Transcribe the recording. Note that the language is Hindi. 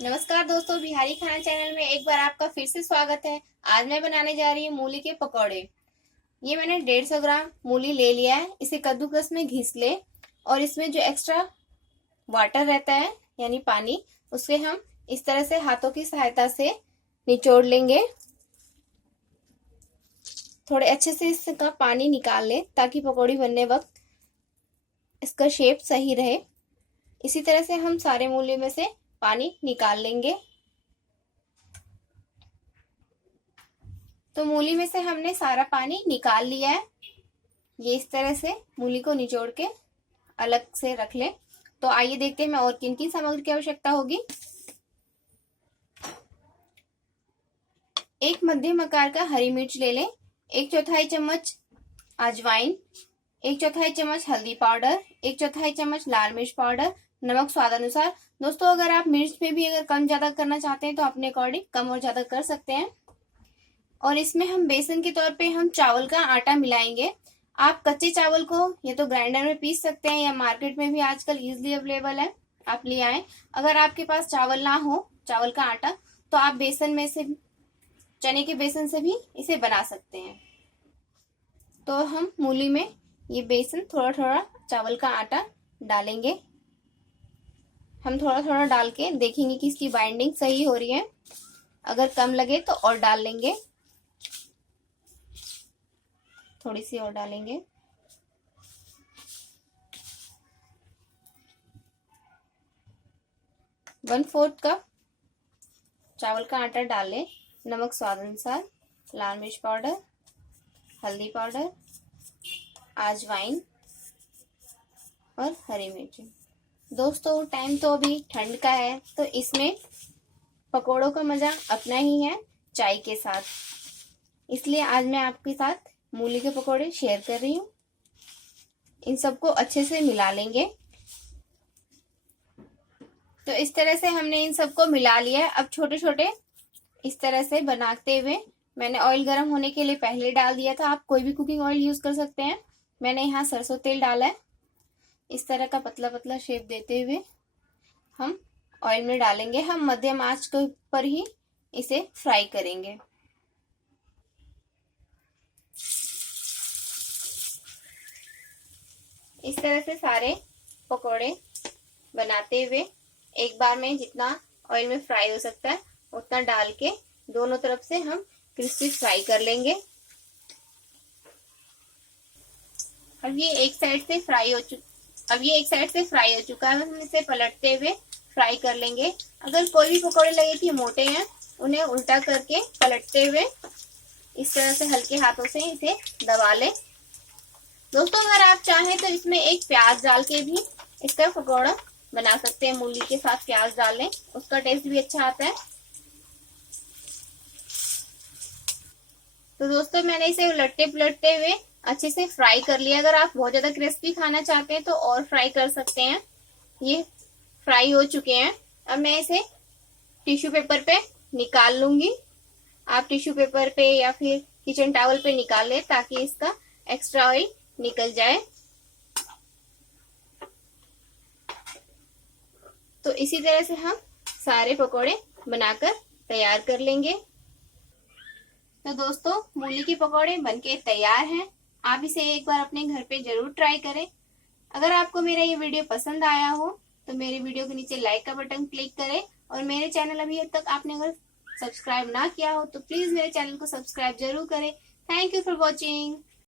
नमस्कार दोस्तों, बिहारी खाना चैनल में एक बार आपका फिर से स्वागत है। आज मैं बनाने जा रही हूँ मूली के पकौड़े। ये मैंने 150 ग्राम मूली ले लिया है। इसे कद्दूकस में घिस ले और इसमें जो एक्स्ट्रा वाटर रहता है यानी पानी, उसे हम इस तरह से हाथों की सहायता से निचोड़ लेंगे। थोड़े अच्छे से इसका पानी निकाल ले ताकि पकौड़ी बनने वक्त इसका शेप सही रहे। इसी तरह से हम सारे मूली में से पानी निकाल लेंगे। तो मूली में से हमने सारा पानी निकाल लिया है। ये इस तरह से मूली को निचोड़ के अलग से रख ले। तो आइए देखते हैं मैं और किन किन सामग्री की आवश्यकता होगी। एक मध्यम आकार का हरी मिर्च ले लें, 1/4 चम्मच अजवाइन, 1/4 चम्मच हल्दी पाउडर, 1/4 चम्मच लाल मिर्च पाउडर, नमक स्वाद अनुसार। दोस्तों, अगर आप मिर्च में भी अगर कम ज्यादा करना चाहते हैं तो अपने अकॉर्डिंग कम और ज्यादा कर सकते हैं। और इसमें हम बेसन के तौर पे हम चावल का आटा मिलाएंगे। आप कच्चे चावल को या तो ग्राइंडर में पीस सकते हैं या मार्केट में भी आजकल इजीली अवेलेबल है, आप ले आए। अगर आपके पास चावल ना हो, चावल का आटा, तो आप बेसन में से, चने के बेसन से भी इसे बना सकते हैं। तो हम मूली में ये बेसन थोड़ा थोड़ा चावल का आटा डालेंगे। हम थोड़ा थोड़ा डाल के देखेंगे कि इसकी बाइंडिंग सही हो रही है। अगर कम लगे तो और डाल लेंगे, थोड़ी सी और डालेंगे। वन फोर्थ कप चावल का आटा डालें। नमक स्वाद अनुसार, लाल मिर्च पाउडर, हल्दी पाउडर, अजवाइन और हरी मिर्च। दोस्तों, टाइम तो अभी ठंड का है तो इसमें पकोड़ों का मजा अपना ही है चाय के साथ। इसलिए आज मैं आपके साथ मूली के पकोड़े शेयर कर रही हूँ। इन सबको अच्छे से मिला लेंगे। तो इस तरह से हमने इन सबको मिला लिया है। अब छोटे छोटे इस तरह से बनाते हुए मैंने ऑयल गर्म होने के लिए पहले डाल दिया था। आप कोई भी कुकिंग ऑयल यूज कर सकते हैं। मैंने यहाँ सरसों तेल डाला है। इस तरह का पतला पतला शेप देते हुए हम ऑयल में डालेंगे। हम मध्यम आंच के ऊपर ही इसे फ्राई करेंगे। इस तरह से सारे पकोड़े बनाते हुए एक बार में जितना ऑयल में फ्राई हो सकता है उतना डाल के दोनों तरफ से हम क्रिस्पी फ्राई कर लेंगे। अब ये एक साइड से फ्राई हो चुका है। हम इसे पलटते हुए फ्राई कर लेंगे। अगर कोई भी पकौड़े लगे कि मोटे हैं, उन्हें उल्टा करके पलटते हुए इस तरह से हल्के हाथों से इसे दबा लें। दोस्तों, अगर आप चाहें तो इसमें एक प्याज डाल के भी इसका पकौड़ा बना सकते हैं। मूली के साथ प्याज डाल लें, उसका टेस्ट भी अच्छा आता है। तो दोस्तों, मैंने इसे उलटते पलटते हुए अच्छे से फ्राई कर लिया। अगर आप बहुत ज्यादा क्रिस्पी खाना चाहते हैं तो और फ्राई कर सकते हैं। ये फ्राई हो चुके हैं। अब मैं इसे टिश्यू पेपर पे निकाल लूंगी। आप टिश्यू पेपर पे या फिर किचन टॉवल पे निकाल लें ताकि इसका एक्स्ट्रा ऑयल निकल जाए। तो इसी तरह से हम सारे पकोड़े बनाकर तैयार कर लेंगे। तो दोस्तों, मूली के पकोड़े बनके तैयार हैं। आप इसे एक बार अपने घर पे जरूर ट्राई करें। अगर आपको मेरा ये वीडियो पसंद आया हो तो मेरे वीडियो के नीचे लाइक का बटन क्लिक करें। और मेरे चैनल अभी तक आपने अगर सब्सक्राइब ना किया हो तो प्लीज मेरे चैनल को सब्सक्राइब जरूर करें। Thank you for watching.